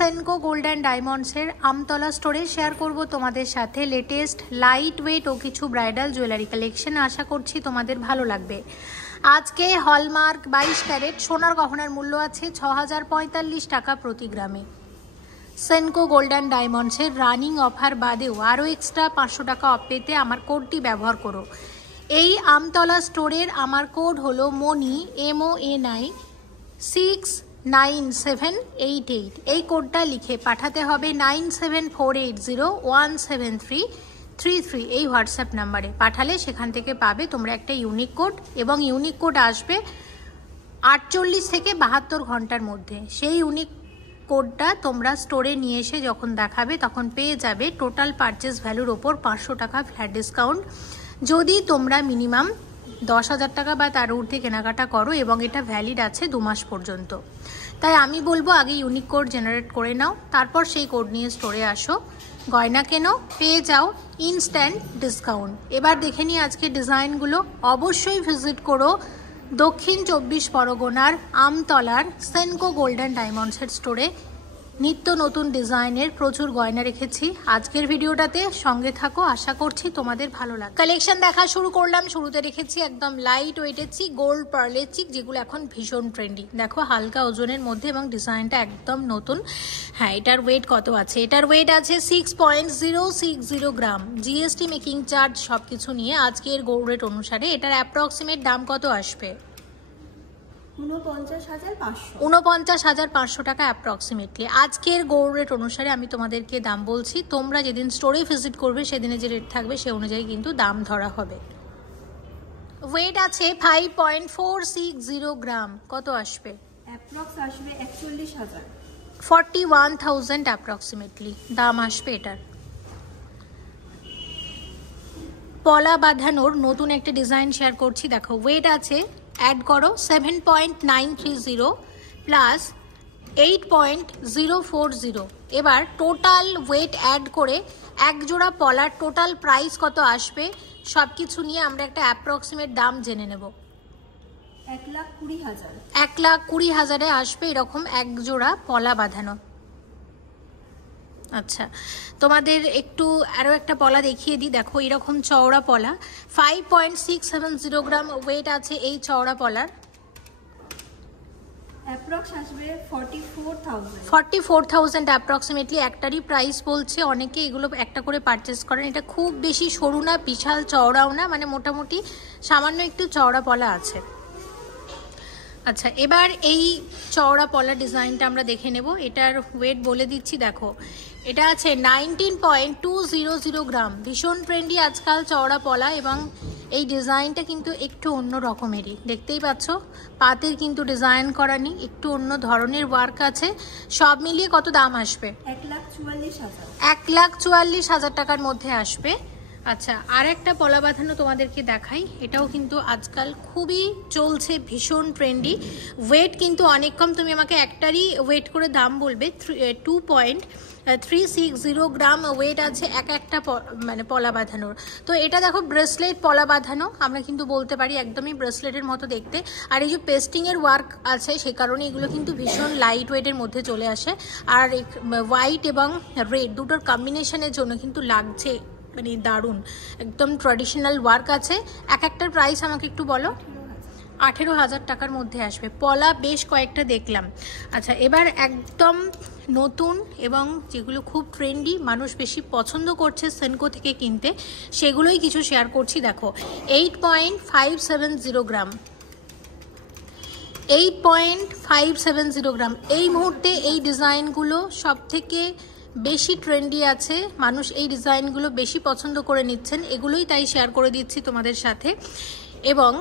सेनको golden डायमंड्सের Amtala স্টোরে share করব তোমাদের সাথে লেটেস্ট লাইট ওয়েট ও কিছু ব্রাইডাল জুয়েলারি কালেকশন। আশা করছি তোমাদের ভালো লাগবে। আজকে হলমার্ক 22 ক্যারেট সোনার গহনার মূল্য আছে 6045 টাকা প্রতি গ্রামে। সেনকো গোল্ডন ডায়মন্ডসের রানিং অফার বাদেও আরও এক্সট্রা 500 টাকা অফ পেতে আমার কোডটি ব্যবহার করো। এই আমতলা স্টোরের আমার কোড হলো মনি MONI 69788। এই কোডটা লিখে পাঠাতে হবে 9748017333 এই হোয়াটসঅ্যাপ নাম্বারে। পাঠালে সেখান থেকে পাবে তোমরা একটা ইউনিক কোড, এবং ইউনিক কোড আসবে 48 থেকে 72 ঘন্টার মধ্যে। সেই ইউনিক কোডটা তোমরা স্টোরে নিয়ে এসে যখন দেখাবে তখন পেয়ে যাবে টোটাল পারচেস ভ্যালুর ওপর 500 টাকা ফ্ল্যাট ডিসকাউন্ট, যদি তোমরা মিনিমাম 10,000 টাকা বা তার ঊর্ধ্বে কেনাকাটা করো, এবং এটা ভ্যালিড আছে 2 মাস পর্যন্ত। তাই আমি বলবো আগে ইউনিক কোড জেনারেট করে নাও, তারপর সেই কোড নিয়ে স্টোরে আসো, গয়না কেনো, পেয়ে যাও ইনস্ট্যান্ট ডিসকাউন্ট। এবার দেখে নিই আজকে ডিজাইনগুলো। অবশ্যই ভিজিট করো দক্ষিণ 24 পরগনার আমতলার সেনকো গোল্ডেন ডায়মন্ডসের স্টোরে। নিত্য নতুন ডিজাইনের প্রচুর গয়না রেখেছি আজকের ভিডিওটাতে, সঙ্গে থাকো, আশা করছি তোমাদের ভালো লাগে। কালেকশন দেখা শুরু করলাম। শুরুতে রেখেছি একদম লাইট ওয়েটের চিক, গোল্ড পার্লের চিক, যেগুলো এখন ভীষণ ট্রেন্ডি। দেখো হালকা ওজনের মধ্যে এবং ডিজাইনটা একদম নতুন। হ্যাঁ, এটার ওয়েট কত আছে? এটার ওয়েট আছে 6.060 গ্রাম। জিএসটি মেকিং চার্জ সব কিছু নিয়ে আজকের গোল্ড রেট অনুসারে এটার অ্যাপ্রক্সিমেট দাম কত আসবে? 49,500 টাকা অ্যাপ্রক্সিমেটলি। আজকের গোল্ড রেট অনুসারে আমি তোমাদেরকে দাম বলছি, তোমরা যেদিন স্টোরে ভিজিট করবে সেদিনে যে রেট থাকবে সে অনুযায়ী কিন্তু দাম ধরা হবে। ওয়েট আছে 5.460 গ্রাম। কত আসবে? অ্যাপ্রক্স আসবে 41,000। 41,000 অ্যাপ্রক্সিমেটলি দাম আসবে এটার। পলা বাঁধানোর নতুন একটা ডিজাইন শেয়ার করছি। দেখো ওয়েট আছে, অ্যাড করো 7.930 প্লাস 8.040। এবার টোটাল ওয়েট অ্যাড করে এক জোড়া পলার টোটাল প্রাইস কত আসবে সব কিছু নিয়ে আমরা একটা অ্যাপ্রক্সিমেট দাম জেনে নেব। 1,20,000। 1,20,000-এ আসবে এরকম এক জোড়া পলা বাঁধানো। আচ্ছা, তোমাদের একটু আরও একটা পলা দেখিয়ে দিই। দেখো এরকম চওড়া পলা, 5.670 গ্রাম ওয়েট আছে এই চওড়া পলার। অ্যাপ্রক্স আসবে 44,000 অ্যাপ্রক্সিমেটলি। একটারই প্রাইস বলছে। অনেকে এগুলো একটা করে পারচেস করেন। এটা খুব বেশি সরু না, বিশাল চওড়াও না, মানে মোটামুটি সামান্য একটু চওড়া পলা আছে। আচ্ছা, এবার এই চওড়া পলা ডিজাইনটা আমরা দেখে নেব। এটার ওয়েট বলে দিচ্ছি। দেখো এটা আছে 19.200 গ্রাম। ভীষণ ট্রেন্ডি আজকাল চওড়া পলা, এবং এই ডিজাইনটা কিন্তু একটু অন্য রকমেরই। দেখতেই পাচ্ছ পাতের কিন্তু ডিজাইন করা নেই, একটু অন্য ধরনের ওয়ার্ক আছে। সব মিলিয়ে কত দাম আসবে? 1,44,000। 1,44,000 টাকার মধ্যে আসবে। আচ্ছা, আর একটা পলা বাঁধানো তোমাদেরকে দেখাই। এটাও কিন্তু আজকাল খুবই চলছে, ভীষণ ট্রেন্ডি। ওয়েট কিন্তু অনেক কম, তুমি আমাকে একটারই ওয়েট করে দাম বলবে। 2.360 গ্রাম ওয়েট আছে একটা মানে পলা বাঁধানোর। তো এটা দেখো ব্রেসলেট পলা বাঁধানো, আমরা কিন্তু বলতে পারি একদমই ব্রেসলেটের মতো দেখতে। আর এই যে পেস্টিংয়ের ওয়ার্ক আছে সে কারণে এগুলো কিন্তু ভীষণ লাইট ওয়েটের মধ্যে চলে আসে। আর হোয়াইট এবং রেড দুটোর কম্বিনেশনের জন্য কিন্তু লাগছে মানে দারুণ, একদম ট্র্যাডিশনাল ওয়ার্ক আছে। একটার প্রাইস আমাকে একটু বলো। 18,000 টাকার মধ্যে আসবে। পলা বেশ কয়েকটা দেখলাম। আচ্ছা, এবার একদম নতুন এবং যেগুলো খুব ট্রেন্ডি, মানুষ বেশি পছন্দ করছে সেনকো থেকে কিনতে, সেগুলোই কিছু শেয়ার করছি। দেখো 8.570 গ্রাম। 8.570 গ্রাম। এই মুহূর্তে এই ডিজাইনগুলো সব থেকে বেশি ট্রেন্ডি আছে, মানুষ এই ডিজাইনগুলো বেশি পছন্দ করে নিচ্ছেন, এগুলোই তাই শেয়ার করে দিচ্ছি তোমাদের সাথে। এবং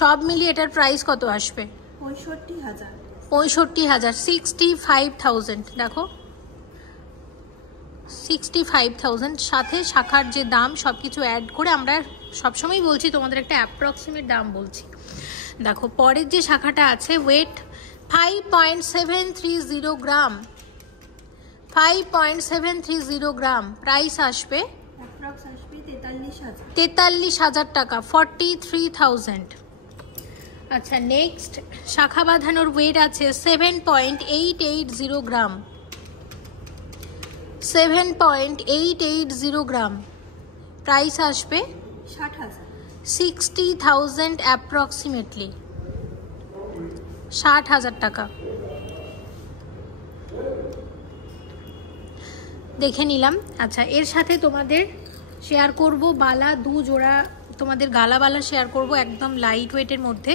সব মিলিয়ে এটার প্রাইস কত আসবে? 65,000। 65,000, 65,000। দেখো 65,000, সাথে শাখার যে দাম সব কিছু অ্যাড করে আমরা সবসময় বলছি তোমাদের একটা অ্যাপ্রক্সিমেট দাম বলছি। দেখো পরের যে শাখাটা আছে, ওয়েট 5.730 গ্রাম, 5.730 গ্রাম, প্রাইস আসবে অ্যাপ্রক্স আসবে 43,000। 43,000 টাকা, 43,000। আচ্ছা নেক্সট শাখা বাঁধানোর ওয়েট আছে 7.880 গ্রাম, 7.880 গ্রাম, প্রাইস আসবে 60,000। 60,000 অ্যাপ্রক্সিমেটলি, 60,000 টাকা। দেখে নিলাম। আচ্ছা এর সাথে তোমাদের শেয়ার করব বালা, 2 জোড়া তোমাদের গালা বালা শেয়ার করব একদম লাইট ওয়েটের মধ্যে।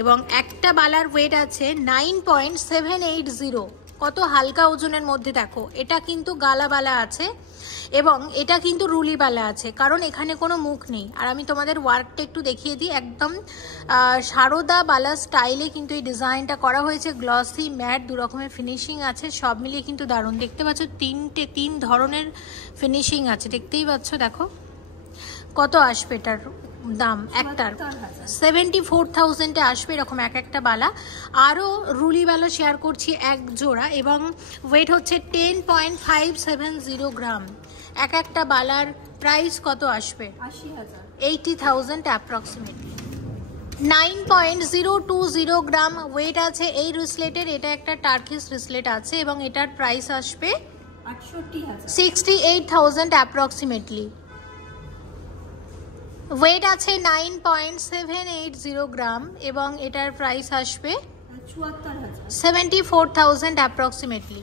এবং একটা বালার ওয়েট আছে 9.780, কত হালকা ওজনের মধ্যে। দেখো এটা কিন্তু গালা বালা আছে এবং এটা কিন্তু রুলি বালা আছে, কারণ এখানে কোনো মুখ নেই। আর আমি তোমাদের ওয়ার্কটা একটু দেখিয়ে দিই, একদম সারদা বালা স্টাইলে কিন্তু এই ডিজাইনটা করা হয়েছে। গ্লসি ম্যাট দু রকমের ফিনিশিং আছে, সব মিলিয়ে কিন্তু দারুণ। দেখতে পাচ্ছ 3 ধরনের ফিনিশিং আছে, দেখতেই পাচ্ছ। দেখো কত আসবে এটার দাম, একটার 74,000-এ আসবে এরকম একটা বালা। আরও রুলি বালা শেয়ার করছি এক জোড়া, এবং ওয়েট হচ্ছে 10.570 গ্রাম। একটা বালার প্রাইস কত আসবে? 80,000। 80,000 অ্যাপ্রক্সিমেটলি। 9.020 গ্রাম ওয়েট আছে এই রিসলেটের। এটা একটা টার্কিশ রিসলেট আছে এবং এটার প্রাইস আসবে 68,000। 68,000 অ্যাপ্রক্সিমেটলি। ওয়েট আছে 9.780 গ্রাম এবং এটার প্রাইস আসবে 74,000। 74,000 অ্যাপ্রক্সিমেটলি।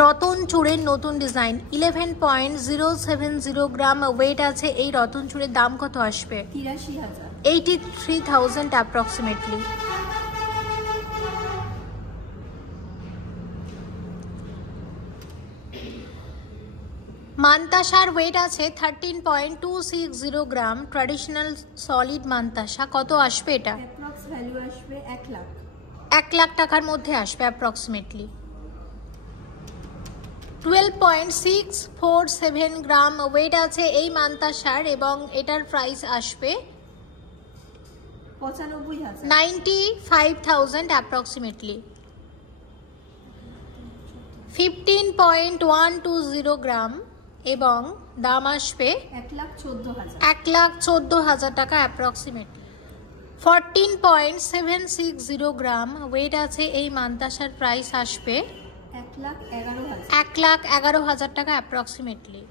রতন চূড়ের নতুন ডিজাইন 11.070 গ্রাম ওয়েট আছে এই রতন চূড়ের দাম কত আসবে? 83,000। 83,000 অ্যাপ্রক্সিমেটলি। মান্তাসার ওয়েট আছে 13.260 গ্রাম, ট্র্যাডিশনাল সলিড মান্তাসা, কত আসবে এটা? অ্যাপ্রক্স ভ্যালু আসবে 1 লাখ। 1 লাখ টাকার মধ্যে আসবে অ্যাপ্রক্সিমেটলি। 12.647 গ্রাম ওয়েট আছে এই মান্তাসার এবং এটার প্রাইস আসবে 95,000। 95,000 অ্যাপ্রক্সিমেটলি। 15.120 গ্রাম এবং দাম আসবে 1,14,000। 1,14,000 টাকা অ্যাপ্রক্সিমেটলি। 14.760 গ্রাম ওয়েট আছে এই মান্তাসার প্রাইস আসবে 1,11,000। 1,11,000 টাকা অ্যাপ্রক্সিমেটলি।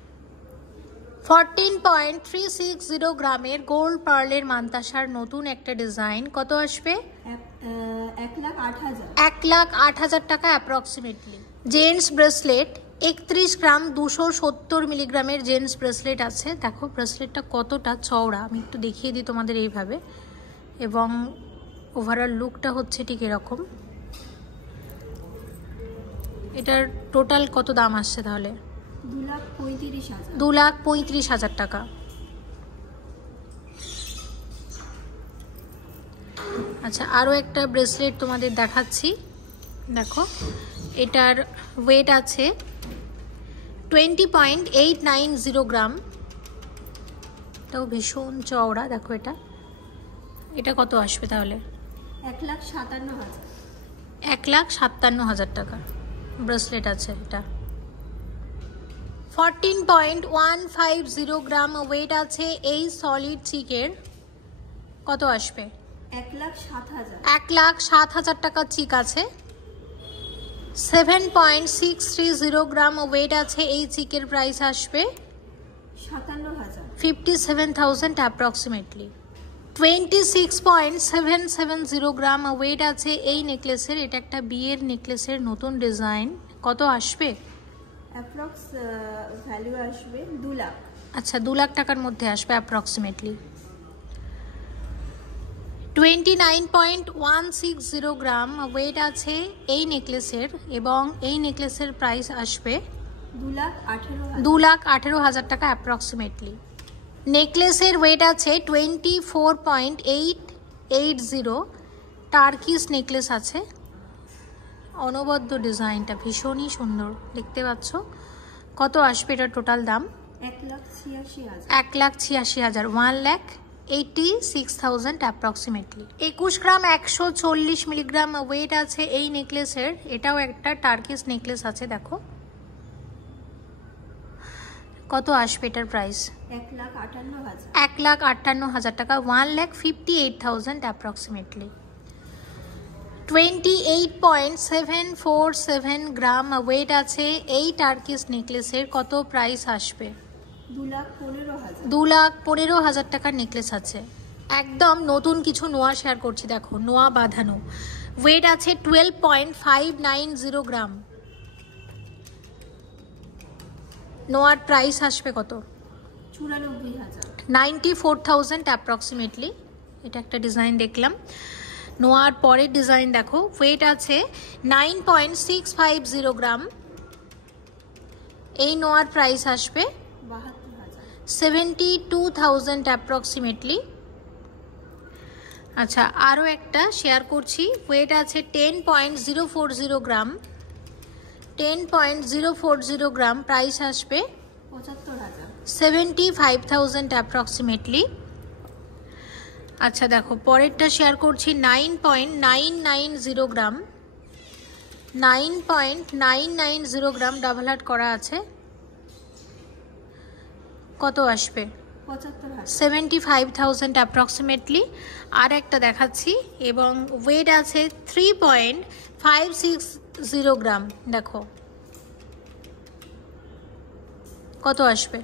14.360 গ্রামের গোল্ড পার্লের মান্তাসার নতুন একটা ডিজাইন, কত আসবে? 1,08,000। 1,08,000 টাকা অ্যাপ্রক্সিমেটলি। জেন্টস ব্রেসলেট 31 গ্রাম 270 মিলিগ্রামের জেন্টস ব্রেসলেট আছে। দেখো ব্রেসলেটটা কতটা চওড়া, আমি একটু দেখিয়ে দিই তোমাদের এইভাবে, এবং ওভারঅল লুকটা হচ্ছে ঠিক এরকম। এটার টোটাল কত দাম আসছে তাহলে? 2,35,000। 2,35,000 টাকা। আচ্ছা আরও একটা ব্রেসলেট তোমাদের দেখাচ্ছি। দেখো এটার ওয়েট আছে 20.890 গ্রাম, এটাও ভীষণ চওড়া। দেখো এটা কত আসবে তাহলে? 1,57,000। 1,57,000 টাকা ব্রেসলেট আছে এটা। 14.150 গ্রাম ওয়েট আছে এই সলিড চিকের, কত আসবে? 1,07,000। 1,07,000 টাকা চিক আছে। 7.630 গ্রাম ওয়েট আছে এই চিকের প্রাইস আসবে 57,000। 57,000 অ্যাপ্রক্সিমেটলি। 26.770 গ্রাম ওয়েট আছে এই নেকলেসের, এটা একটা বিয়ের নেকলেসের নতুন ডিজাইন, কত আসবে? অ্যাপ্রক্স ভ্যালু আসবে 2 লাখ। আচ্ছা 2 লাখ টাকার মধ্যে আসবে অ্যাপ্রক্সিমেটলি। 29.160 গ্রাম ওয়েট আছে এই নেকলেসের, এবং এই নেকলেসের প্রাইস আসবে 2,18,000 টাকা অ্যাপ্রক্সিমেটলি। নেকলেসের ওয়েট আছে 24.880। টার্কিস নেকলেস আছে, অনবদ্য ডিজাইনটা ভীষণই সুন্দর দেখতে পাচ্ছ। কত আসবে এটার টোটাল দাম? 1,86,000। 1,86,000, 1,86,000 অ্যাপ্রক্সিমেটলি। 21 গ্রাম 140 মিলিগ্রাম ওয়েট আছে এই নেকলেসের। এটাও একটা টার্কিস নেকলেস আছে, দেখো কত আসবে এটার প্রাইস? 1,58,000। 1,58,000 টাকা, 1,58,000 অ্যাপ্রক্সিমেটলি। 28.747 গ্রাম ওয়েট আছে এই টার্কিস নেকলেসের। কত প্রাইস আসবে? 2,15,000। 2,15,000 টাকার নেকলেস আছে। একদম নতুন কিছু নোয়া শেয়ার করছি, দেখো নোয়া বাঁধানো। ওয়েট আছে 12.590 গ্রাম। নোয়ার প্রাইস আসবে কত? 94,000। 94,000 অ্যাপ্রক্সিমেটলি। এটা একটা ডিজাইন দেখলাম। নোয়ার পরের ডিজাইন দেখো, ওয়েট আছে 9.650 গ্রাম। এই নোয়ার প্রাইস আসবে 72,000 অ্যাপ্রক্সিমেটলি। আচ্ছা, আরও একটা শেয়ার করছি, ওয়েট আছে 10.040 গ্রাম। 10.040 গ্রাম, প্রাইস আসবে 75,000। 75,000 অ্যাপ্রক্সিমেটলি। আচ্ছা দেখো, পরেরটা শেয়ার করছি 9.990 গ্রাম। 9.990 গ্রাম ডাবল হার্ট করা আছে। কত আসবে? 75,000। 75,000 অ্যাপ্রক্সিমেটলি। আর একটা দেখাচ্ছি, এবং ওয়েট আছে 3.560 গ্রাম। দেখো কত আসবে?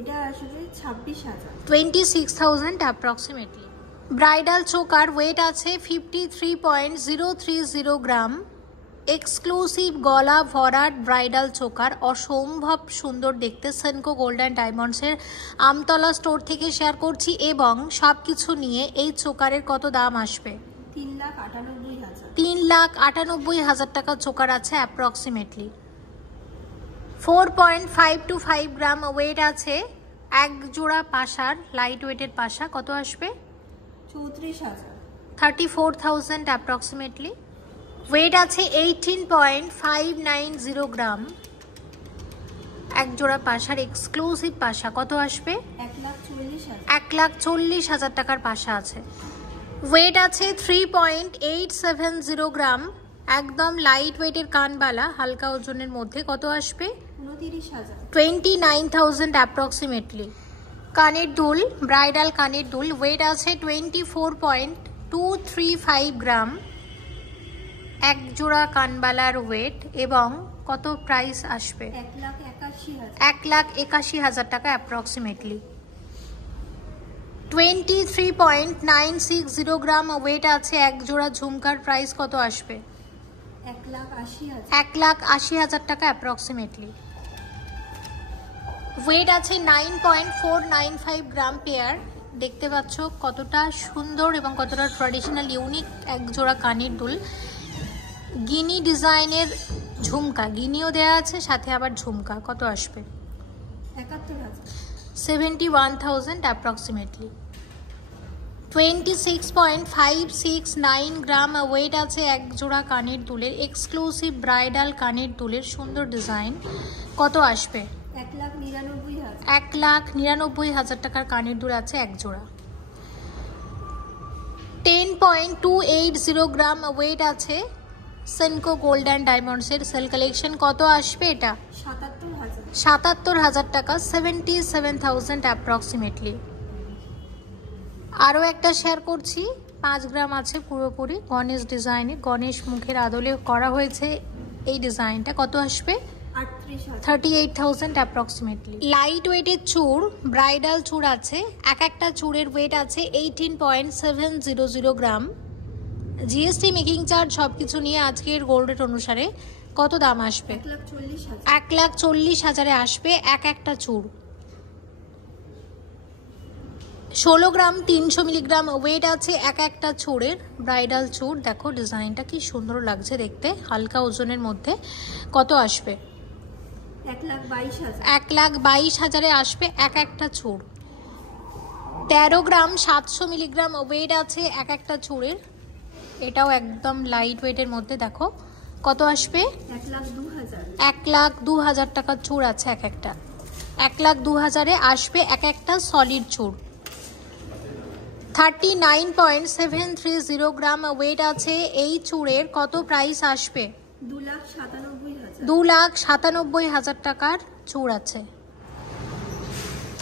এটা আসবে 26,000। 26,000 অ্যাপ্রক্সিমেটলি। ব্রাইডাল চোকার ওয়েট আছে 53.030 গ্রাম। এক্সক্লুসিভ গলা ভরাট ব্রাইডাল চোকার, অসম্ভব সুন্দর দেখতে। সেনকো গোল্ড অ্যান্ড ডায়মন্ডসের আমতলা স্টোর থেকে শেয়ার করছি, এবং সব কিছু নিয়ে এই চোকারের কত দাম আসবে? 3,98,000। 3,98,000 টাকা চোকার আছে অ্যাপ্রক্সিমেটলি। 4.525 গ্রাম ওয়েট আছে এক জোড়া পাশার, লাইট ওয়েটের পাশা। কত আসবে? 34,000। 34,000 অ্যাপ্রক্সিমেটলি। ওয়েট আছে 18.590 গ্রাম। এক জোড়া পাশার, এক্সক্লুসিভ পাশা। কত আসবে? 1,40,000। 1,40,000 টাকার পাশা আছে। ওয়েট আছে 3.870 গ্রাম। একদম লাইট ওয়েটের কানবালা, হালকা ওজনের মধ্যে। কত আসবে? 29,000। 29,000 অ্যাপ্রক্সিমেটলি। কানের দুল, ব্রাইডাল কানের দুল, ওয়েট আছে 24.235 গ্রাম। এক জোড়া কানবালার ওয়েট, এবং কত প্রাইস আসবে? 1,81,000। 1,81,000 টাকা অ্যাপ্রক্সিমেটলি। 23.960 গ্রাম ওয়েট আছে এক জোড়া ঝুমকার। প্রাইস কত আসবে? 1,80,000। 1,80,000 টাকা অ্যাপ্রক্সিমেটলি। ওয়েট আছে 9.495 গ্রাম পেয়ার। দেখতে পাচ্ছ কতটা সুন্দর এবং কতটা ট্র্যাডিশনাল ইউনিক এক জোড়া কানের দুল। গিনি ডিজাইনের ঝুমকা, গিনিও দেওয়া আছে সাথে আবার ঝুমকা। কত আসবে? 71,000। 71,000 অ্যাপ্রক্সিমেটলি। 26.569 গ্রাম ওয়েট আছে এক জোড়া কানের দুলের, এক্সক্লুসিভ ব্রাইডাল কানের দুলের, সুন্দর ডিজাইন। কত আসবে? 1,99,000। 1,99,000 টাকার কানের দুল আছে এক জোড়া। 10.280 গ্রাম ওয়েট আছে সেনকো গোল্ড অ্যান্ড ডায়মন্ডসের সেল কালেকশন। কত আসবে এটা? 77,000। 77,000 টাকা, 77,000 অ্যাপ্রক্সিমেটলি। আরও একটা শেয়ার করছি, 5 গ্রাম আছে পুরোপুরি গণেশ ডিজাইনে, গণেশ মুখের আদলে করা হয়েছে এই ডিজাইনটা। কত আসবে? 38,000 অ্যাপ্রক্সিমেটলি। লাইট ওয়েটের চূড়, ব্রাইডাল চূড় আছে, এক একটা চূড়ের ওয়েট আছে 18.700 গ্রাম। জিএসটি, মেকিং চার্জ সব কিছু নিয়ে আজকের গোল্ড রেট অনুসারে কত দাম আসবে? 1,40,000। 1,40,000 আসবে এক একটা চূড়। 16 গ্রাম 300 মিলিগ্রাম ওয়েট আছে এক একটা চূড়ের। ব্রাইডাল চূড়, দেখো ডিজাইনটা কি সুন্দর লাগছে দেখতে, হালকা ওজনের মধ্যে। কত আসবে? 1,22,000। 1,22,000-এ আসবে এক একটা চূড়। 13 গ্রাম 700 মিলিগ্রাম ওয়েট আছে এক একটা চূড়ের। এটাও একদম লাইট ওয়েটের মধ্যে, দেখো কত আসবে? 1,02,000। 1,02,000 টাকার চূড় আছে এক একটা। 1,02,000-এ আসবে এক একটা সলিড চূড়। 39.730 গ্রাম ওয়েট আছে এই চূড়ের। কত প্রাইস আসবে? 2,97,000। 2,97,000 টাকার চূড় আছে।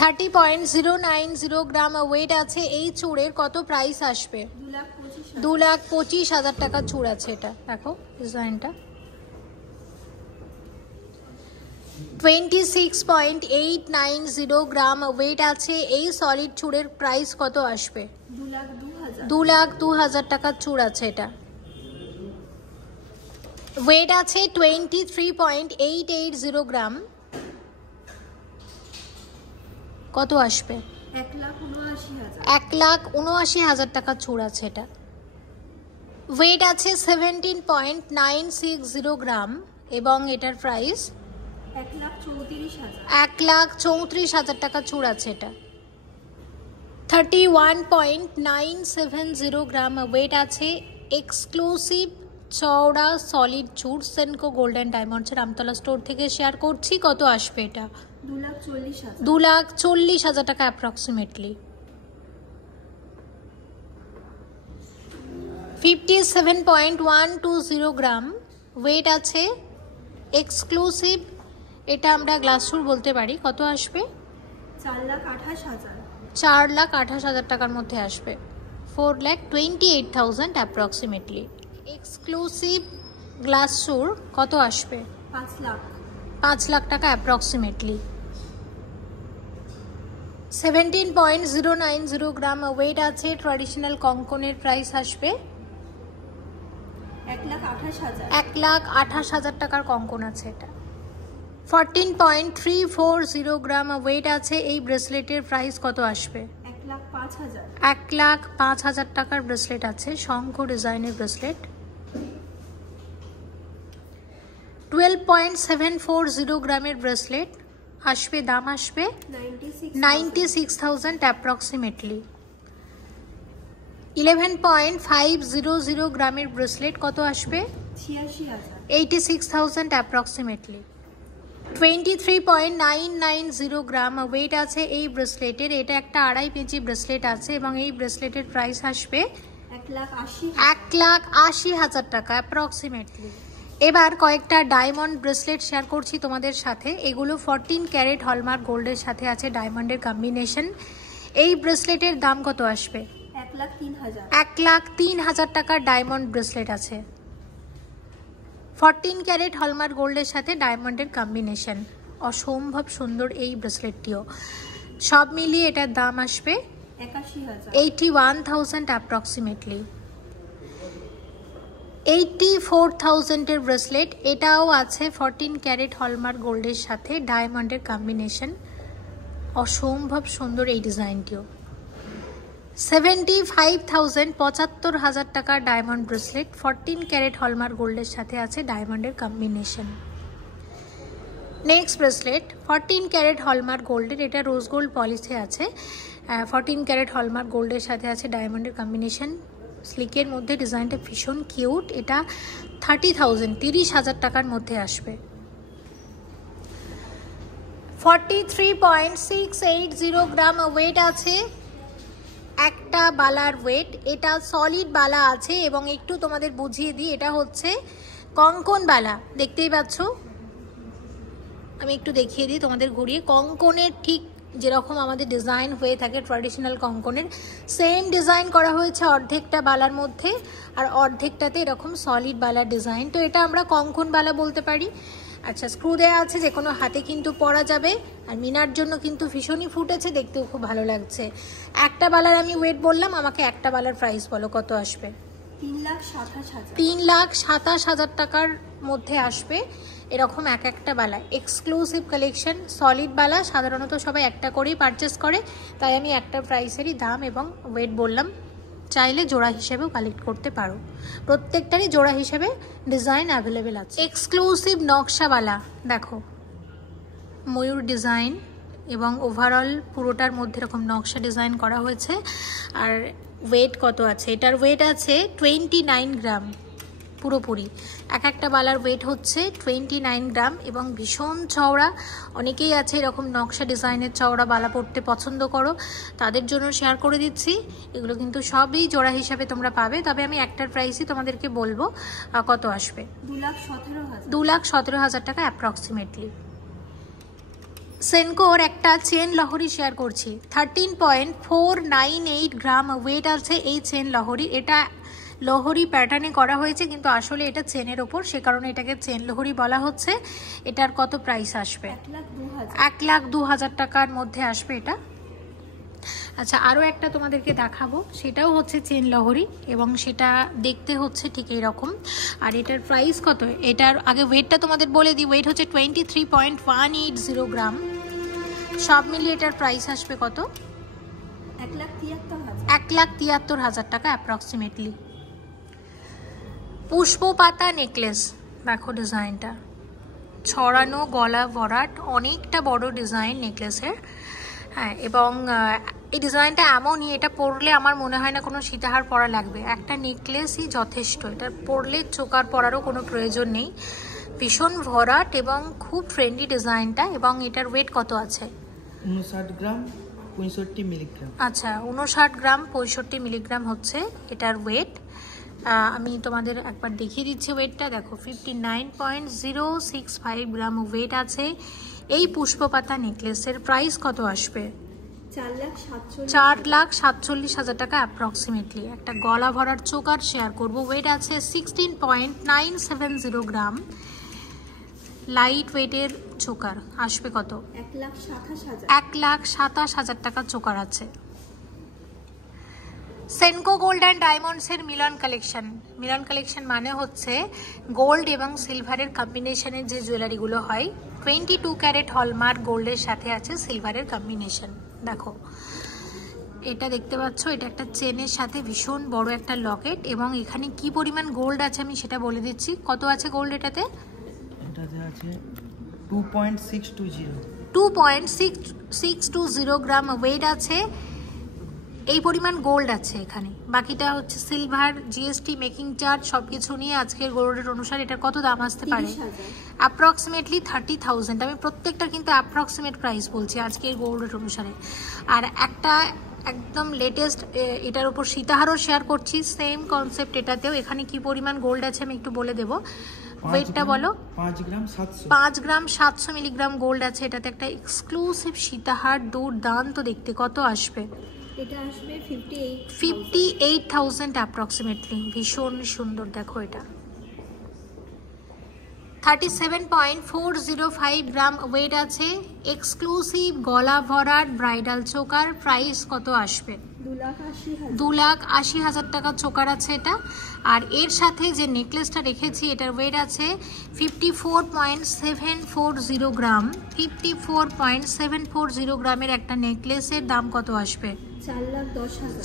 30.090 গ্রাম ওয়েট আছে এই চূড়ের। কত প্রাইস আসবে? 2,25,000। 2,25,000 টাকার চূড় আছে এটা, দেখো ডিজাইনটা। 26.890 গ্রাম ওয়েট আছে এই সলিড চূড়ের। প্রাইস কত আসবে? 2,02,000। 2,02,000 টাকার চূড় আছে এটা। ওয়েট আছে 23.880 গ্রাম। কত আসবে? 1,79,000। 1,79,000 টাকার চূড় আছে এটা। ওয়েট আছে 17.960 গ্রাম এবং এটার প্রাইস 1,34,000। 1,34,000 টাকার চূড় আছে এটা। 31.970 গ্রাম ওয়েট আছে এক্সক্লুসিভ চওড়া সলিড চূড়। সেনকো গোল্ডেন ডায়মন্ডসের আমতলা স্টোর থেকে শেয়ার করছি। কত আসবে এটা? 2,40,000। 2,40,000 টাকা অ্যাপ্রক্সিমেটলি। 57.120 গ্রাম ওয়েট আছে এক্সক্লুসিভ, এটা আমরা গ্লাস চূড় বলতে পারি। কত আসবে? 4,28,000। 4,28,000 টাকার মধ্যে আসবে। 4,28,000 অ্যাপ্রক্সিমেটলি। এক্সক্লুসিভ গ্লাস চূড় কত আসবে? 5 লাখ। 5 লাখ টাকা অ্যাপ্রক্সিমেটলি। 17.090 গ্রাম ওয়েট আছে ট্র্যাডিশনাল কঙ্কনের। প্রাইস আসবে 1,28,000। 1,28,000 টাকার কঙ্কন আছে এটা। 14.340 গ্রাম ওয়েট আছে এই ব্রেসলেটের। প্রাইস কত আসবে? 1,05,000। 1,05,000 টাকার ব্রেসলেট আছে, শঙ্খ ডিজাইনের ব্রেসলেট। 12.740 গ্রামের ব্রেসলেট আসবে, দাম আসবে 96,000 অ্যাপ্রক্সিমেটলি। 11.500 গ্রামের ব্রেসলেট কত আসবে? 86,000। 86,000 অ্যাপ্রক্সিমেটলি। 23.990 গ্রাম ওয়েট আছে এই ব্রেসলেটের। এটা একটা 2.5 ইঞ্চি ব্রেসলেট আছে এবং এই ব্রেসলেটের প্রাইস আসবে 1,80,000। 1,80,000 টাকা অ্যাপ্রক্সিমেটলি। এবার কয়েকটা ডায়মন্ড ব্রেসলেট শেয়ার করছি তোমাদের সাথে। এগুলো 14 ক্যারেট হলমার্ক গোল্ডের সাথে আছে ডায়মন্ডের কম্বিনেশন। এই ব্রেসলেটের দাম কত আসবে? 1,03,000। 1,03,000 টাকার ডায়মন্ড ব্রেসলেট আছে। 14 ক্যারেট হলমার্ক গোল্ডের সাথে ডায়মন্ডের কম্বিনেশন। অসম্ভব সুন্দর এই ব্রেসলেটটিও। সব মিলিয়ে এটার দাম আসবে 81,000। 81,000 অ্যাপ্রক্সিমেটলি। 84,000 এর ব্রেসলেট, এটাও আছে 14 ক্যারেট হলমার্ক গোল্ডের সাথে ডায়মন্ডের কম্বিনেশন। অসম্ভব সুন্দর এই ডিজাইনটিও। 75,000 75,000 টাকার ডায়মন্ড ব্রেসলেট 14 ক্যারেট হলমার্ক গোল্ডের সাথে আছে ডায়মন্ডের combination. Next bracelet 14 carat hallmark গোল্ডের, এটা রোজ গোল্ড পলিশে আছে। 14 ক্যারেট হলমার্ক গোল্ডের সাথে আছে ডায়মন্ডের কম্বিনেশন। স্লিকের মধ্যে ডিজাইনটা ভীষণ কিউট। এটা 30,000 30,000 টাকার মধ্যে আসবে। 43.680 গ্রাম ওয়েট আছে একটা বালার ওয়েট। এটা সলিড বালা আছে এবং একটু তোমাদের বুঝিয়ে দিই, এটা হচ্ছে কঙ্কন বালা। দেখতেই পাচ্ছ, আমি একটু দেখিয়ে দিই তোমাদের ঘুরিয়ে। কঙ্কনের ঠিক যেরকম আমাদের ডিজাইন হয়ে থাকে ট্র্যাডিশনাল কঙ্কনের, সেম ডিজাইন করা হয়েছে অর্ধেকটা বালার মধ্যে আর অর্ধেকটাতে এরকম সলিড বালার ডিজাইন। তো এটা আমরা কঙ্কন বালা বলতে পারি। আচ্ছা, স্ক্রু দেওয়া আছে, যে কোনো হাতে কিন্তু পরা যাবে। আর মিনার জন্য কিন্তু ভীষণই ফুটেছে, দেখতেও খুব ভালো লাগছে। একটা বালার আমি ওয়েট বললাম, আমাকে একটা বালার প্রাইস বলো কত আসবে? 3,27,000। 3,27,000 টাকার মধ্যে আসবে এরকম এক একটা বালা, এক্সক্লুসিভ কালেকশন, সলিড বালা। সাধারণত সবাই একটা করেই পারচেস করে, তাই আমি একটা প্রাইসেরই দাম এবং ওয়েট বললাম। চাইলে জোড়া হিসেবেও কালেক্ট করতে পারো, প্রত্যেকটারই জোড়া হিসেবে ডিজাইন অ্যাভেলেবেল আছে। এক্সক্লুসিভ নকশাওয়ালা দেখো, ময়ূর ডিজাইন এবং ওভারঅল পুরোটার মধ্যে এরকম নকশা ডিজাইন করা হয়েছে। আর ওয়েট কত আছে? এটার ওয়েট আছে 29 গ্রাম পুরোপুরি। এক একটা বালার ওয়েট হচ্ছে 29 গ্রাম এবং ভীষণ চওড়া। অনেকেই আছে এরকম নকশা ডিজাইনের চওড়া বালা পরতে পছন্দ করো, তাদের জন্য শেয়ার করে দিচ্ছি। এগুলো কিন্তু সবই জোড়া হিসাবে তোমরা পাবে, তবে আমি একটার প্রাইসই তোমাদেরকে বলবো কত আসবে। 2,17,000 টাকা অ্যাপ্রক্সিমেটলি। সেনকোর একটা চেন লহরি শেয়ার করছি, 13.498 গ্রাম ওয়েট আছে এই চেন লহরি। এটা লহরি প্যাটার্নে করা হয়েছে, কিন্তু আসলে এটা চেনের ওপর, সে কারণে এটাকে চেন লহরি বলা হচ্ছে। এটার কত প্রাইস আসবে? 1,02,000 টাকার মধ্যে আসবে এটা। আচ্ছা, আরও একটা তোমাদেরকে দেখাবো, সেটাও হচ্ছে চেন লহরি এবং সেটা দেখতে হচ্ছে ঠিক এইরকম। আর এটার প্রাইস কত? এটার আগে ওয়েটটা তোমাদের বলে দিই। ওয়েট হচ্ছে 23.180 গ্রাম। সব মিলিয়ে এটার প্রাইস আসবে কত? 1,73,000 টাকা অ্যাপ্রক্সিমেটলি। পুষ্প পাতা নেকলেস দেখো, ডিজাইনটা ছড়ানো গলা ভরাট, অনেকটা বড় ডিজাইন নেকলেসের। হ্যাঁ, এবং এই ডিজাইনটা এমনই, এটা পরলে আমার মনে হয় না কোনো সীতাহার পরা লাগবে, একটা নেকলেসই যথেষ্ট। এটা পরলে চোকার পরারও কোনো প্রয়োজন নেই। ভীষণ ভরাট এবং খুব ট্রেন্ডি ডিজাইনটা। এবং এটার ওয়েট কত আছে? 59 গ্রাম 65 মিলিগ্রাম। আচ্ছা, 59 গ্রাম 65 মিলিগ্রাম হচ্ছে এটার ওয়েট। আমি তোমাদের একবার দেখিয়ে দিচ্ছি ওয়েটটা। দেখো, 59.065 গ্রাম ওয়েট আছে এই পুষ্পপাতা নেকলেসের। প্রাইস কত আসবে? 4,47,000 টাকা অ্যাপ্রক্সিমেটলি। একটা গলা ভরার চোকার শেয়ার করব, ওয়েট আছে 16.970 গ্রাম। লাইট ওয়েটের চোকার আসবে কত? 1,27,000 টাকা চোকার আছে। সেনকো গোল্ড অ্যান্ড ডায়মন্ডসের মিলন কালেকশন। মিলন কালেকশন মানে হচ্ছে গোল্ড এবং সিলভারের কম্বিনেশনের যে জুয়েলারিগুলো হয়। 22 ক্যারেট হলমার্ক গোল্ডের সাথে আছে সিলভারের কম্বিনেশন। দেখো, এটা দেখতে পাচ্ছ, এটা একটা চেনের সাথে ভীষণ বড় একটা লকেট। এবং এখানে কি পরিমাণ গোল্ড আছে আমি সেটা বলে দিচ্ছি। কত আছে গোল্ড এটাতে? এটাতে আছে 2.620 2.620 গ্রাম ওয়েট আছে। এই পরিমাণ গোল্ড আছে এখানে। বাকিটা হচ্ছে সিলভার, জিএসটি, মেকিং চার্জ সবকিছু নিয়ে আজকের গোল্ডের অনুসারে এটার কত দাম আসতে পারে? অ্যাপ্রক্সিমেটলি 30,000। আমি প্রত্যেকটা কিন্তু অ্যাপ্রক্সিমেট প্রাইস বলছি আজকের গোল্ডের অনুসারে। আর একটা একদম লেটেস্ট, এটার উপর সীতাহারও শেয়ার করছি, সেম কনসেপ্ট এটাতেও। এখানে কি পরিমাণ গোল্ড আছে আমি একটু বলে দেবো। ওয়েটটা বলো। 5 গ্রাম 700 মিলিগ্রাম গোল্ড আছে এটাতে। একটা এক্সক্লুসিভ সীতাহার, দুর্দান্ত দেখতে। কত আসবে? এটা আসবে 58,000 অ্যাপ্রক্সিমেটলি। ভীষণ সুন্দর দেখো, এটা 37.405 গ্রাম ওয়েট আছে। এক্সক্লুসিভ গলা ভরাট ব্রাইডাল চোকার। প্রাইস কত আসবে? 2,80,000 টাকা চোকার আছে এটা। আর এর সাথে যে নেকলেসটা রেখেছি এটার ওয়েট আছে 54.740 গ্রাম। 54.740 গ্রামের একটা নেকলেসের দাম কত আসবে?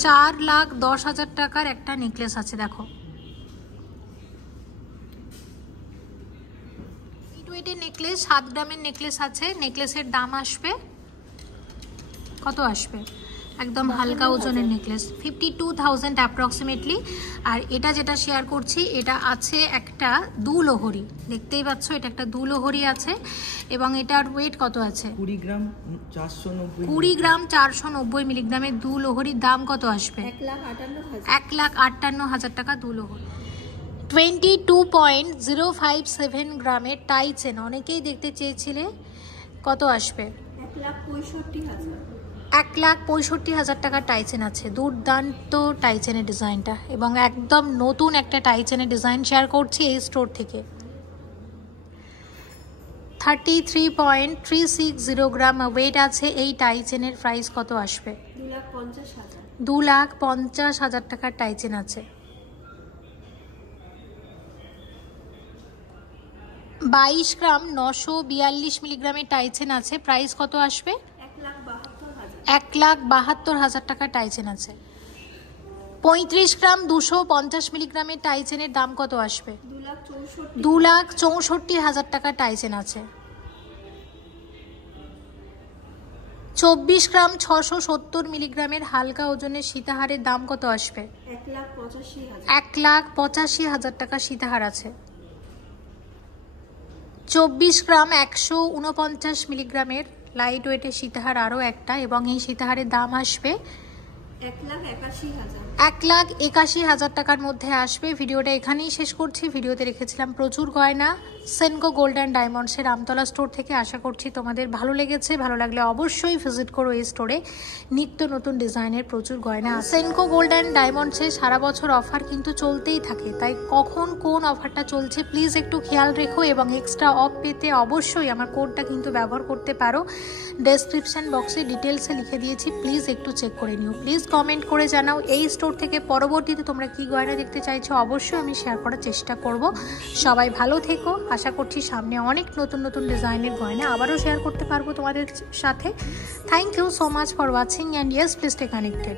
4,10,000 টাকার একটা নেকলেস আছে। দেখো, ওয়েটের নেকলেস, 7 গ্রামের নেকলেস আছে। নেকলেসের দাম আসবে কত? আসবে একদম হালকা ওজনের নেকলেস, 52,000 অ্যাপ্রক্সিমেটলি। আর এটা যেটা শেয়ার করছি এটা আছে একটা দুলহরি, দেখতেই পাচ্ছ, এটা একটা দুলহরি আছে। এবং এটার ওয়েট কত আছে? 20 গ্রাম 490 মিলিগ্রামের দুলহরির দাম কত আসবে? 1,58,000 টাকা দুলহরি। 22.057 গ্রামের টাই চেন, অনেকেই দেখতে চেয়েছিলে। কত আসবে? 1,65,000 টাকার টাইচেন আছে। দুর্দান্ত টাইচেনের ডিজাইনটা, এবং একদম নতুন একটা টাইচেনের ডিজাইন শেয়ার করছি এই স্টোর থেকে। 33.360 গ্রাম ওয়েট আছে এই টাইচেনের। প্রাইস কত আসবে? 2,50,000 টাকার টাইচেন আছে। 22 গ্রাম 942 মিলিগ্রামের টাইচেন আছে, প্রাইস কত আসবে? 1,72,000। 1,72,000 টাকা টাইচেন আছে। 35 গ্রাম 250 মিলিগ্রামের টাইচেনের দাম কত আসবে? 2,64,000। 2,64,000 টাকা টাইচেন আছে। 24 গ্রাম 670 মিলিগ্রামের হালকা ওজনের সীতাহারের দাম কত আসবে? 1,85,000। 1,85,000 টাকা সীতাহার আছে। 24 গ্রাম 149 মিলিগ্রামের লাইট ওয়েটের সীতাহার আরও একটা, এবং এই সীতাহারের দাম আসবে 1,81,000। 1,81,000 টাকার মধ্যে আসবে। ভিডিওটা এখানেই শেষ করছি। ভিডিওতে রেখেছিলাম প্রচুর গয়না সেনকো গোল্ড অ্যান্ড ডায়মন্ডসের আমতলা স্টোর থেকে। আশা করছি তোমাদের ভালো লেগেছে। ভালো লাগলে অবশ্যই ভিজিট করো এই স্টোরে। নিত্য নতুন ডিজাইনের প্রচুর গয়না আছে। সেনকো গোল্ড অ্যান্ড ডায়মন্ডসে সারা বছর অফার কিন্তু চলতেই থাকে, তাই কখন কোন অফারটা চলছে প্লিজ একটু খেয়াল রেখো, এবং এক্সট্রা অফ পেতে অবশ্যই আমার কোডটা কিন্তু ব্যবহার করতে পারো। ডেসক্রিপশন বক্সে ডিটেলসে লিখে দিয়েছি, প্লিজ একটু চেক করে নিও। প্লিজ কমেন্ট করে জানাও এই স্টোর থেকে পরবর্তীতে তোমরা কি গয়না দেখতে চাইছো, অবশ্যই আমি শেয়ার করার চেষ্টা করব। সবাই ভালো থেকো। আশা করছি সামনে অনেক নতুন নতুন ডিজাইনের গয়না আবারও শেয়ার করতে পারবো তোমাদের সাথে। Thank you so much for watching, and yes please stay connected.